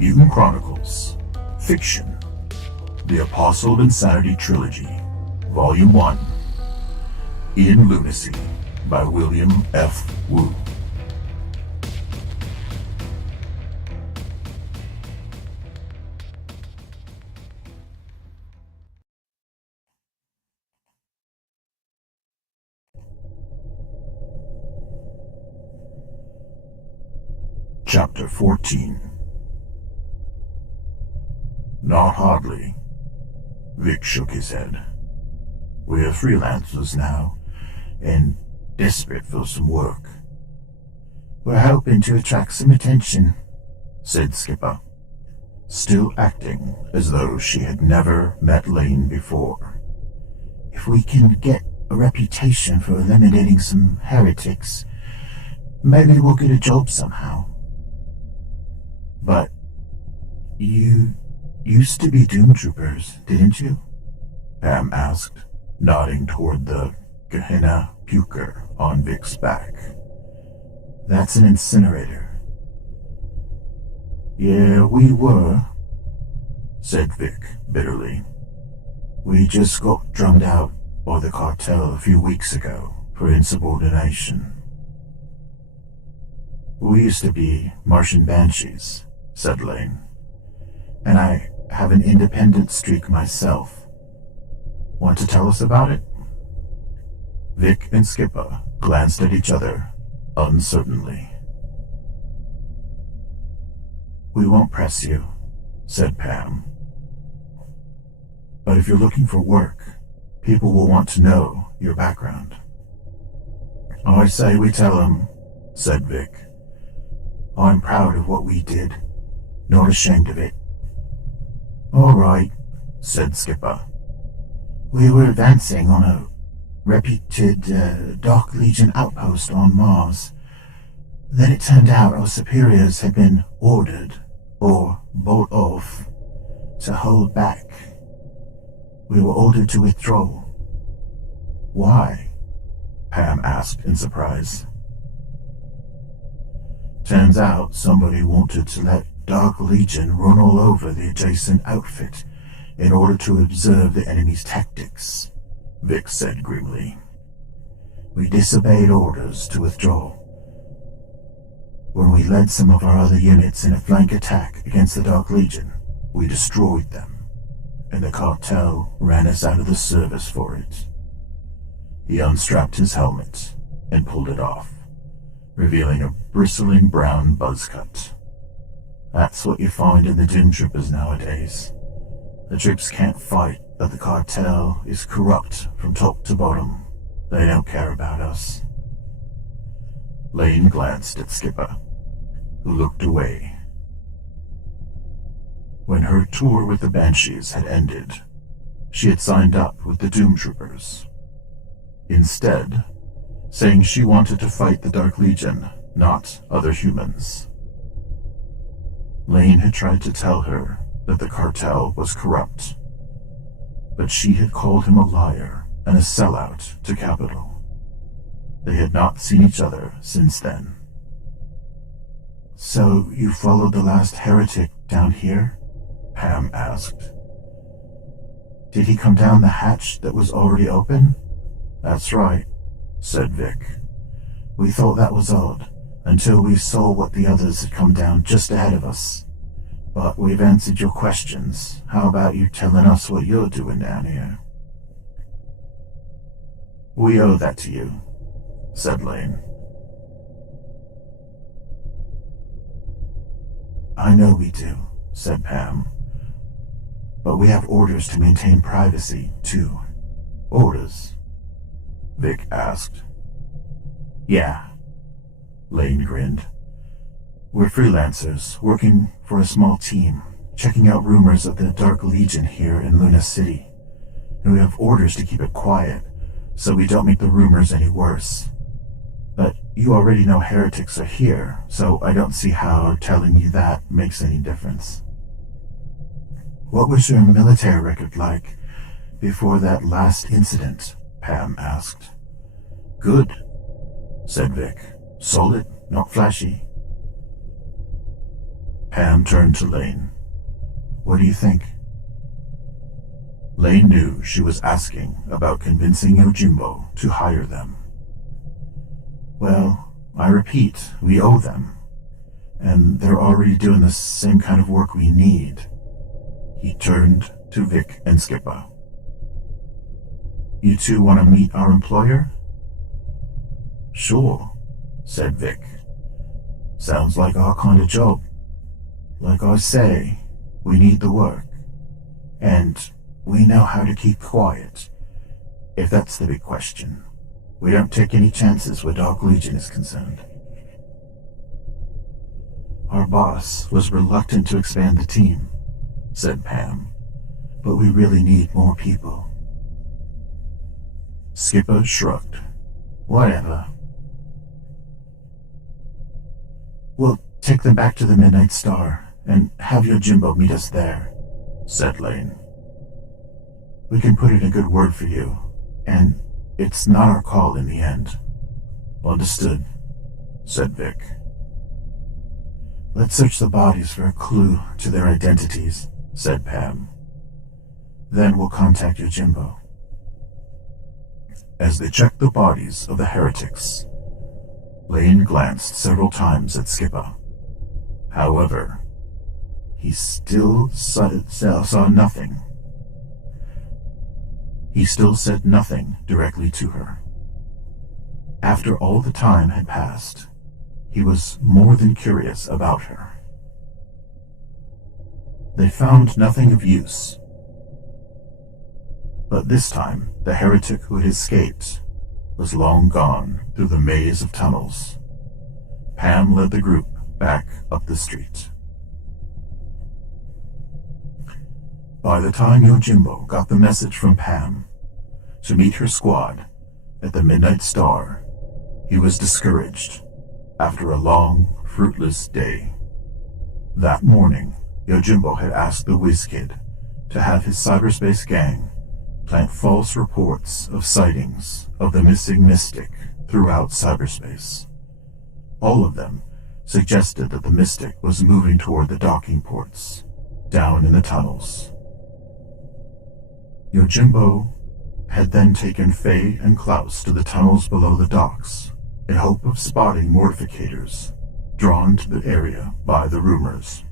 Mutant Chronicles, Fiction, The Apostle of Insanity Trilogy, Volume 1, In Lunacy, by William F. Wu. Chapter 14. Not hardly. Vic shook his head. We're freelancers now, and desperate for some work. We're hoping to attract some attention, said Skippa, still acting as though she had never met Lane before. If we can get a reputation for eliminating some heretics, maybe we'll get a job somehow. But you used to be Doomtroopers, didn't you? Pam asked, nodding toward the Gehenna puker on Vic's back. That's an incinerator. Yeah, we were, said Vic bitterly. We just got drummed out by the cartel a few weeks ago for insubordination. We used to be Martian Banshees, said Lane. And I have an independent streak myself. Want to tell us about it? Vic and Skippa glanced at each other uncertainly. We won't press you, said Pam. But if you're looking for work, people will want to know your background. I say we tell them, said Vic. I'm proud of what we did, not ashamed of it. All right, said Skippa. We were advancing on a reputed Dark Legion outpost on Mars. Then it turned out our superiors had been ordered, or bought off, to hold back. We were ordered to withdraw. Why? Pam asked in surprise. Turns out somebody wanted to let Dark Legion run all over the adjacent outfit in order to observe the enemy's tactics, Vic said grimly. We disobeyed orders to withdraw. When we led some of our other units in a flank attack against the Dark Legion, we destroyed them, and the cartel ran us out of the service for it. He unstrapped his helmet and pulled it off, revealing a bristling brown buzz cut. That's what you find in the Doomtroopers nowadays. The troops can't fight, but the cartel is corrupt from top to bottom. They don't care about us. Lane glanced at Skippa, who looked away. When her tour with the Banshees had ended, she had signed up with the Doomtroopers. Instead, saying she wanted to fight the Dark Legion, not other humans. Lane had tried to tell her that the cartel was corrupt, but she had called him a liar and a sellout to capital. They had not seen each other since then. So you followed the last heretic down here? Pam asked. Did he come down the hatch that was already open? That's right, said Vic. We thought that was odd, until we saw what the others had come down just ahead of us. But we've answered your questions. How about you telling us what you're doing down here? We owe that to you, said Lane. I know we do, said Pam. But we have orders to maintain privacy, too. Orders? Vic asked. Yeah. Lane grinned. We're freelancers, working for a small team, checking out rumors of the Dark Legion here in Luna City. And we have orders to keep it quiet, so we don't make the rumors any worse. But you already know heretics are here, so I don't see how telling you that makes any difference. What was your military record like before that last incident? Pam asked. Good, said Vic. Solid, not flashy. Pam turned to Lane. What do you think? Lane knew she was asking about convincing Yojimbo to hire them. Well, I repeat, we owe them. And they're already doing the same kind of work we need. He turned to Vic and Skippa. You two want to meet our employer? Sure, said Vic. Sounds like our kind of job. Like I say, we need the work. And we know how to keep quiet, if that's the big question. We don't take any chances where Dark Legion is concerned. Our boss was reluctant to expand the team, said Pam, but we really need more people. Skippa shrugged. Whatever. We'll take them back to the Midnight Star and have Yojimbo meet us there, said Lane. We can put in a good word for you, and it's not our call in the end. Understood, said Vic. Let's search the bodies for a clue to their identities, said Pam. Then we'll contact Yojimbo. As they checked the bodies of the heretics, Lane glanced several times at Skippa. However, he still saw nothing. He still said nothing directly to her. After all the time had passed, he was more than curious about her. They found nothing of use. But this time, the heretic who had escaped was long gone through the maze of tunnels. Pam led the group back up the street. By the time Yojimbo got the message from Pam to meet her squad at the Midnight Star, he was discouraged after a long, fruitless day. That morning, Yojimbo had asked the Whiz Kid to have his cyberspace gang plant false reports of sightings of the missing mystic throughout cyberspace. All of them suggested that the mystic was moving toward the docking ports, down in the tunnels. Yojimbo had then taken Fay and Klaus to the tunnels below the docks in hope of spotting mortificators drawn to the area by the rumors.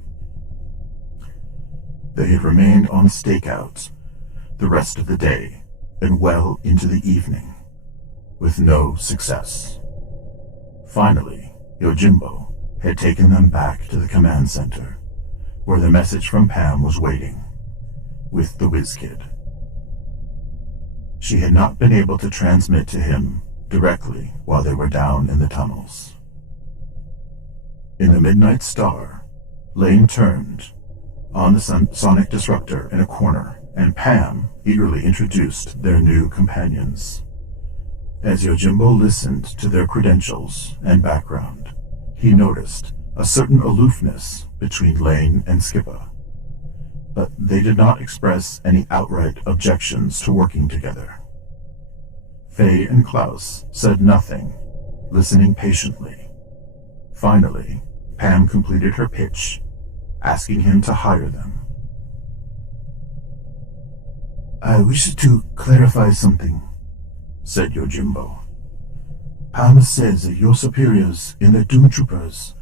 They had remained on stakeout the rest of the day and well into the evening, with no success. Finally, Yojimbo had taken them back to the command center, where the message from Pam was waiting, with the Whiz Kid. She had not been able to transmit to him directly while they were down in the tunnels. In the Midnight Star, Lane turned on the sonic disruptor in a corner, and Pam eagerly introduced their new companions. As Yojimbo listened to their credentials and background, he noticed a certain aloofness between Lane and Skippa, but they did not express any outright objections to working together. Fay and Klaus said nothing, listening patiently. Finally, Pam completed her pitch, asking him to hire them. I wish to clarify something, said Yojimbo. Pam says that your superiors in the Doomtroopers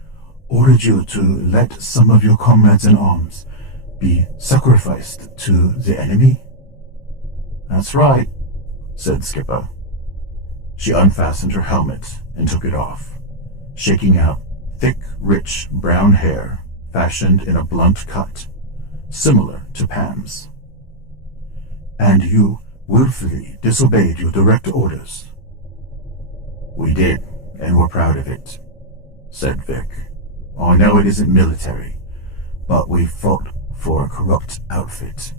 ordered you to let some of your comrades in arms be sacrificed to the enemy? That's right, said Skippa. She unfastened her helmet and took it off, shaking out thick, rich brown hair fashioned in a blunt cut, similar to Pam's. And you willfully disobeyed your direct orders. We did, and we're proud of it, said Vic. I know it isn't military, but we fought for a corrupt outfit.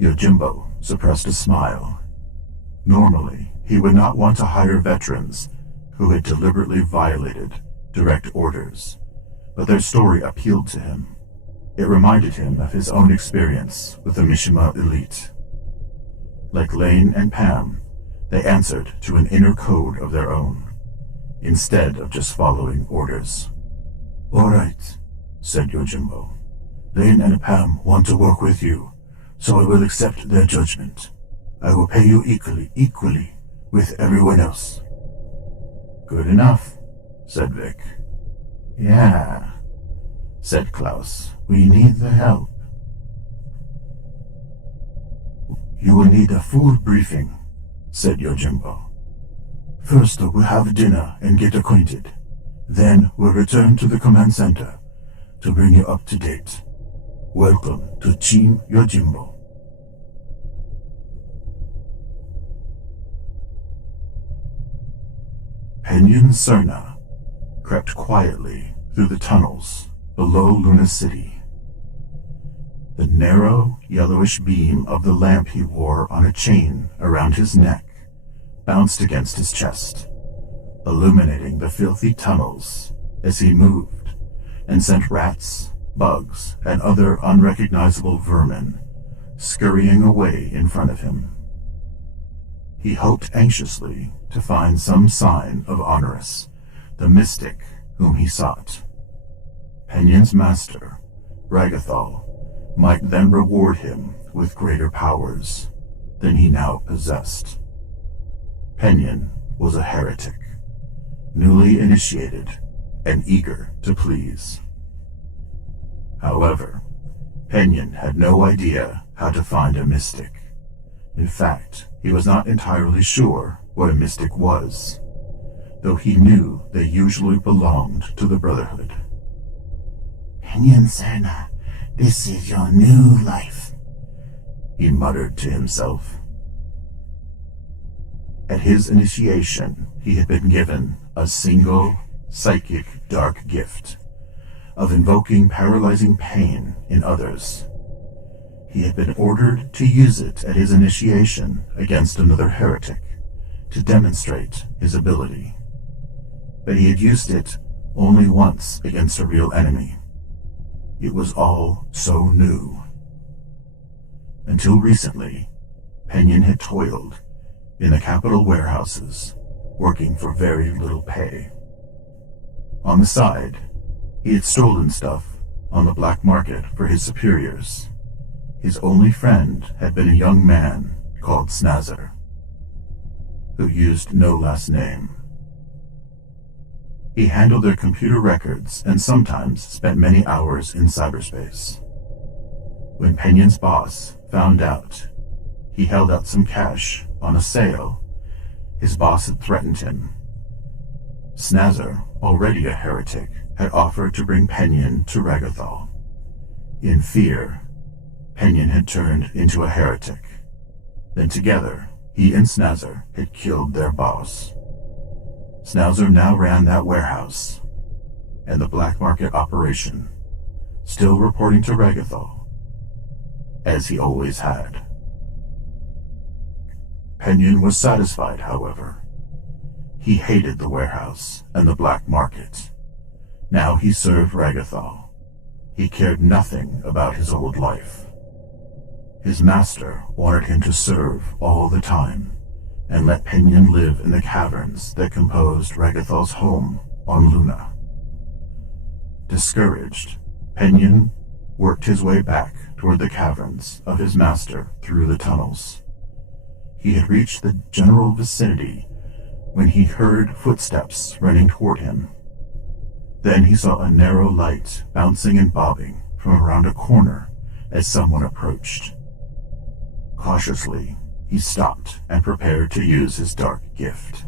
Yojimbo suppressed a smile. Normally, he would not want to hire veterans who had deliberately violated direct orders, but their story appealed to him. It reminded him of his own experience with the Mishima elite. Like Lane and Pam, they answered to an inner code of their own, instead of just following orders. All right, said Yojimbo. Lane and Pam want to work with you, so I will accept their judgment. I will pay you equally with everyone else. Good enough, said Vic. Yeah, said Klaus. We need the help. You will need a full briefing, said Yojimbo. First we'll have dinner and get acquainted. Then we'll return to the command center to bring you up to date. Welcome to Team Yojimbo. Penyon Serna crept quietly through the tunnels below Luna City. The narrow, yellowish beam of the lamp he wore on a chain around his neck bounced against his chest, illuminating the filthy tunnels as he moved, and sent rats, bugs, and other unrecognizable vermin scurrying away in front of him. He hoped anxiously to find some sign of Honorus, the mystic whom he sought. Penyon's master, Ragathol, might then reward him with greater powers than he now possessed. Penyon was a heretic, newly initiated and eager to please. However, Penyon had no idea how to find a mystic. In fact, he was not entirely sure what a mystic was, though he knew they usually belonged to the Brotherhood. Penyon Serna, this is your new life, he muttered to himself. At his initiation, he had been given a single, psychic dark gift of invoking paralyzing pain in others. He had been ordered to use it at his initiation against another heretic to demonstrate his ability. But he had used it only once against a real enemy. It was all so new. Until recently, Penyon had toiled in the capital warehouses, working for very little pay. On the side, he had stolen stuff on the black market for his superiors. His only friend had been a young man called Snazzer, who used no last name. He handled their computer records and sometimes spent many hours in cyberspace. When Penyon's boss found out he held out some cash on a sale, his boss had threatened him. Snazzer, already a heretic, had offered to bring Penyon to Ragathol. In fear, Penyon had turned into a heretic. Then together, he and Snazzer had killed their boss. Snazzer now ran that warehouse and the black market operation, still reporting to Ragathol, as he always had. Penyon was satisfied, however. He hated the warehouse and the black market. Now he served Ragathol. He cared nothing about his old life. His master wanted him to serve all the time, and let Penyon live in the caverns that composed Ragathol's home on Luna. Discouraged, Penyon worked his way back toward the caverns of his master through the tunnels. He had reached the general vicinity when he heard footsteps running toward him. Then he saw a narrow light bouncing and bobbing from around a corner as someone approached. Cautiously, he stopped and prepared to use his dark gift.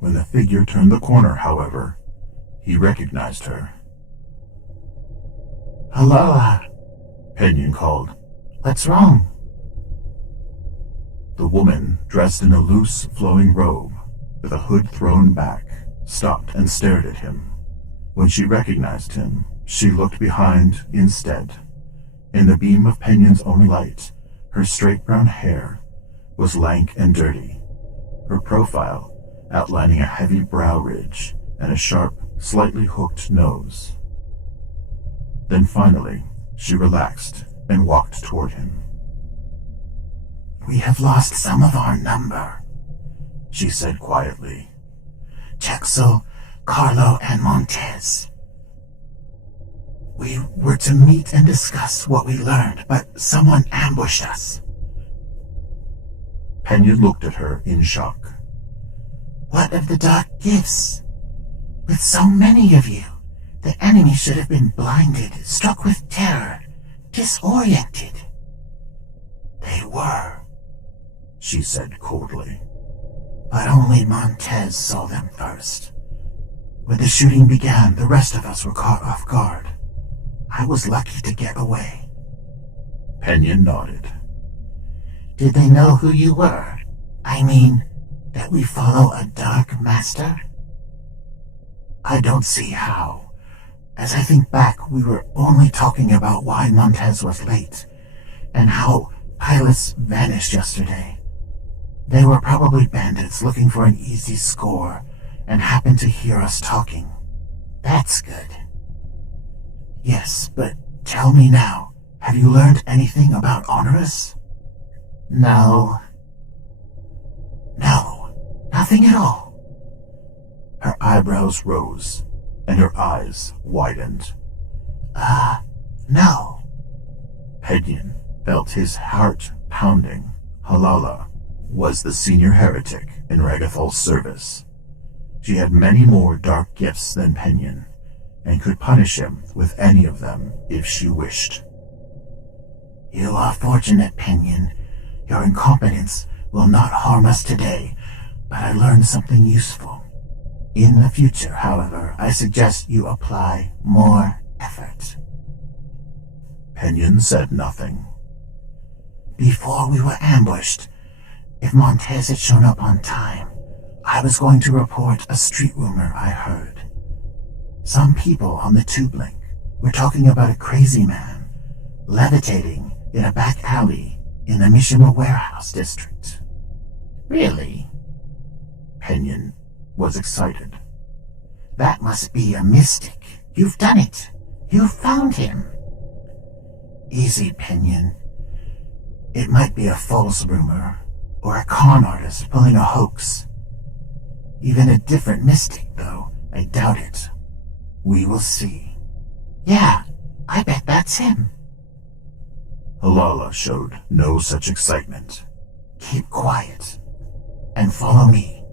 When the figure turned the corner, however, he recognized her. "Hello," Penyon called. "What's wrong?" The woman, dressed in a loose, flowing robe, with a hood thrown back, stopped and stared at him. When she recognized him, she looked behind instead. In the beam of Penyon's own light, her straight brown hair was lank and dirty, her profile outlining a heavy brow ridge and a sharp, slightly hooked nose. Then finally, she relaxed and walked toward him. "We have lost some of our number," she said quietly. "Chexo, Carlo, and Montez. We were to meet and discuss what we learned, but someone ambushed us. Penyon looked at her in shock. What of the dark gifts? With so many of you, the enemy should have been blinded, struck with terror, disoriented. They were, she said coldly. But only Montez saw them first. When the shooting began, the rest of us were caught off guard. I was lucky to get away. Penyon nodded. Did they know who you were? I mean, that we follow a dark master? I don't see how. As I think back, we were only talking about why Montez was late, and how pilots vanished yesterday. They were probably bandits looking for an easy score, and happened to hear us talking. That's good. Yes, but tell me now, have you learned anything about Honorus? No. No, nothing at all. Her eyebrows rose, and her eyes widened. No. Penyon felt his heart pounding. Halala was the senior heretic in Ragathol's service. She had many more dark gifts than Penyon, and could punish him with any of them if she wished. You are fortunate, Penyon. Your incompetence will not harm us today, but I learned something useful. In the future, however, I suggest you apply more effort. Penyon said nothing. Before we were ambushed, if Montez had shown up on time, I was going to report a street rumor I heard. Some people on the tube link were talking about a crazy man levitating in a back alley in the Mishima warehouse district. Really? Penyon was excited. That must be a mystic. You've done it. You've found him. Easy, Penyon. It might be a false rumor, or a con artist pulling a hoax. Even a different mystic, though. I doubt it. We will see. Yeah, I bet that's him. Halala showed no such excitement. Keep quiet, and follow me.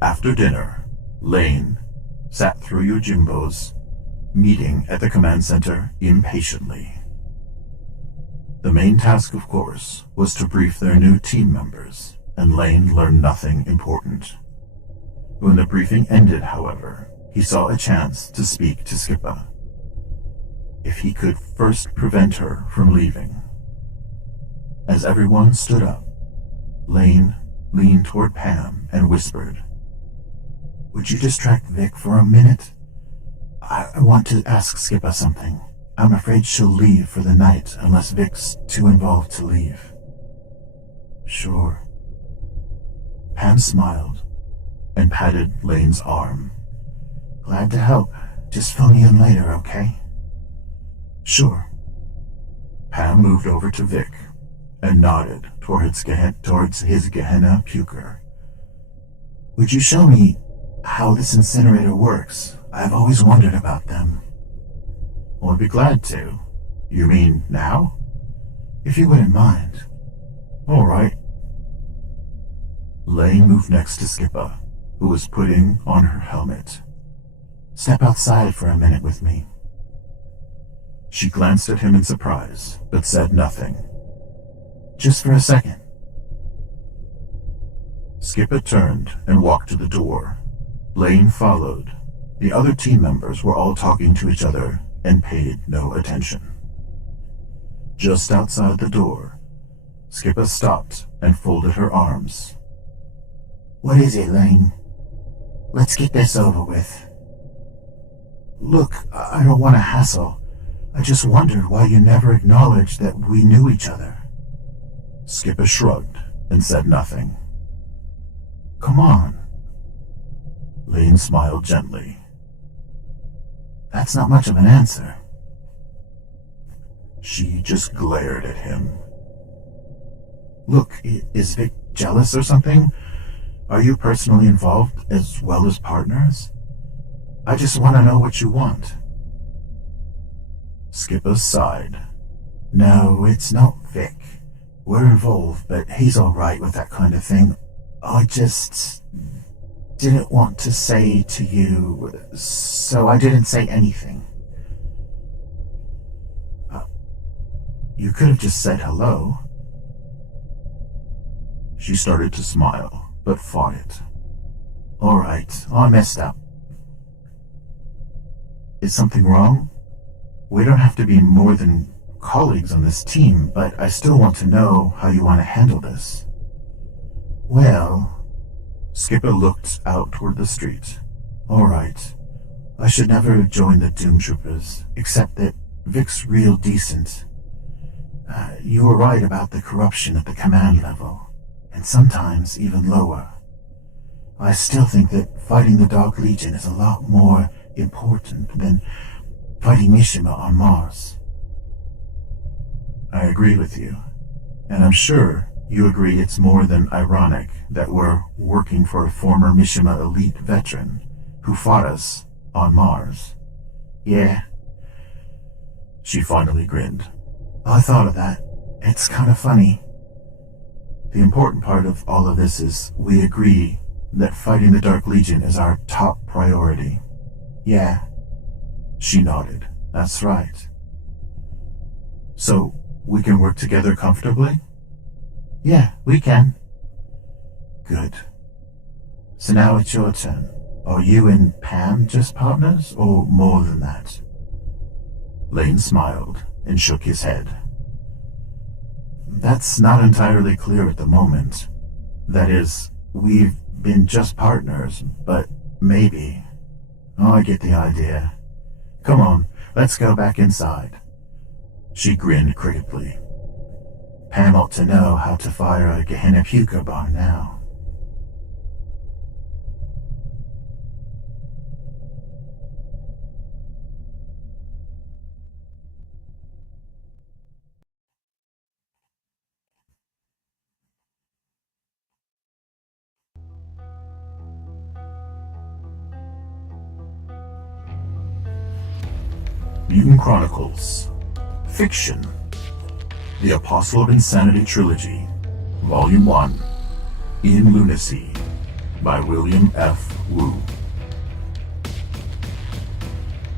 After dinner, Lane sat through Yojimbo's meeting at the command center impatiently. The main task, of course, was to brief their new team members, and Lane learned nothing important. When the briefing ended, however, he saw a chance to speak to Skippa. If he could first prevent her from leaving. As everyone stood up, Lane leaned toward Pam and whispered, "Would you distract Vic for a minute? I want to ask Skippa something. I'm afraid she'll leave for the night unless Vic's too involved to leave." "Sure." Pam smiled and patted Lane's arm. "Glad to help. Just fill me in later, okay?" "Sure." Pam moved over to Vic and nodded towards his Gehenna puker. "Would you show me how this incinerator works? I've always wondered about them." "Well, I'd be glad to. You mean now?" "If you wouldn't mind." "All right." Lane moved next to Skippa, who was putting on her helmet. "Step outside for a minute with me." She glanced at him in surprise, but said nothing. "Just for a second." Skippa turned and walked to the door. Lane followed. The other team members were all talking to each other and paid no attention. Just outside the door, Skippa stopped and folded her arms. "What is it, Lane? Let's get this over with." "Look, I don't want to hassle. I just wondered why you never acknowledged that we knew each other." Skippa shrugged and said nothing. "Come on." Lane smiled gently. "That's not much of an answer." She just glared at him. "Look, is Vic jealous or something? Are you personally involved as well as partners? I just want to know what you want. Skippa sighed. No, it's not Vic. We're involved, but he's alright with that kind of thing. I just didn't want to say to you, so I didn't say anything. You could have just said hello. She started to smile, but fought it. Alright, I messed up. Is something wrong? We don't have to be more than colleagues on this team, but I still want to know how you want to handle this. Well... Skippa looked out toward the street. Alright. I should never have joined the Doomtroopers, except that Vic's real decent. You were right about the corruption at the command level, and sometimes even lower. I still think that fighting the Dark Legion is a lot more important than fighting Mishima on Mars. I agree with you, and I'm sure you agree it's more than ironic that we're working for a former Mishima elite veteran who fought us on Mars. Yeah. She finally grinned. I thought of that. It's kind of funny. The important part of all of this is we agree that fighting the Dark Legion is our top priority. Yeah. She nodded. That's right. So, we can work together comfortably? Yeah, we can. Good. So now it's your turn. Are you and Pam just partners, or more than that? Lane smiled and shook his head. That's not entirely clear at the moment. That is, we've been just partners, but maybe. Oh, I get the idea. Come on, let's go back inside. She grinned critically. Pam ought to know how to fire a Gehenna Puka by now. Mutant Chronicles. Fiction. The Apostle of Insanity Trilogy. Volume 1. In Lunacy. By William F. Wu.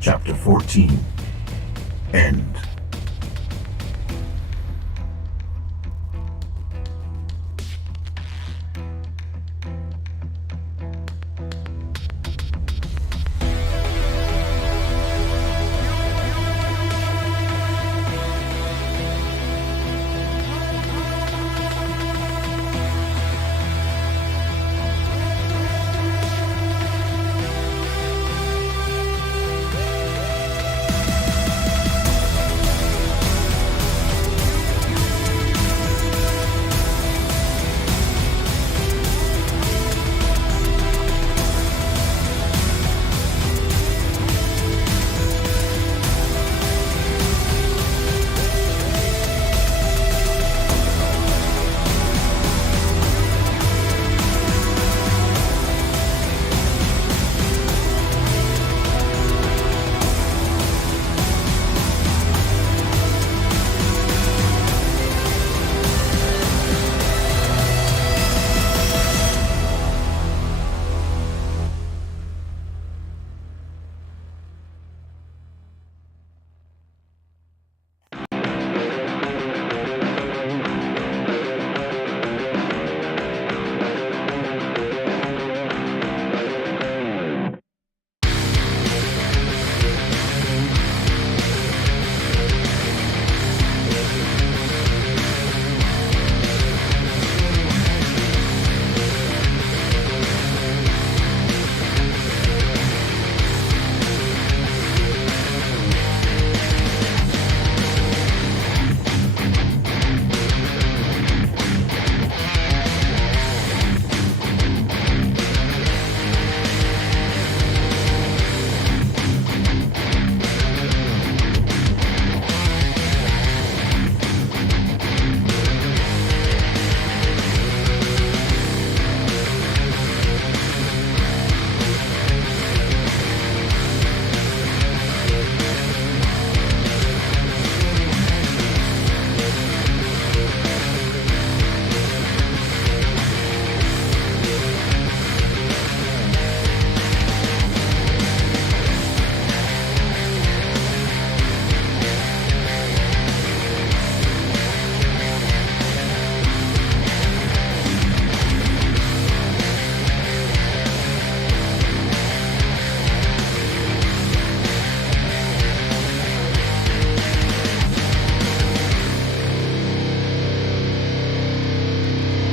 Chapter 14. End.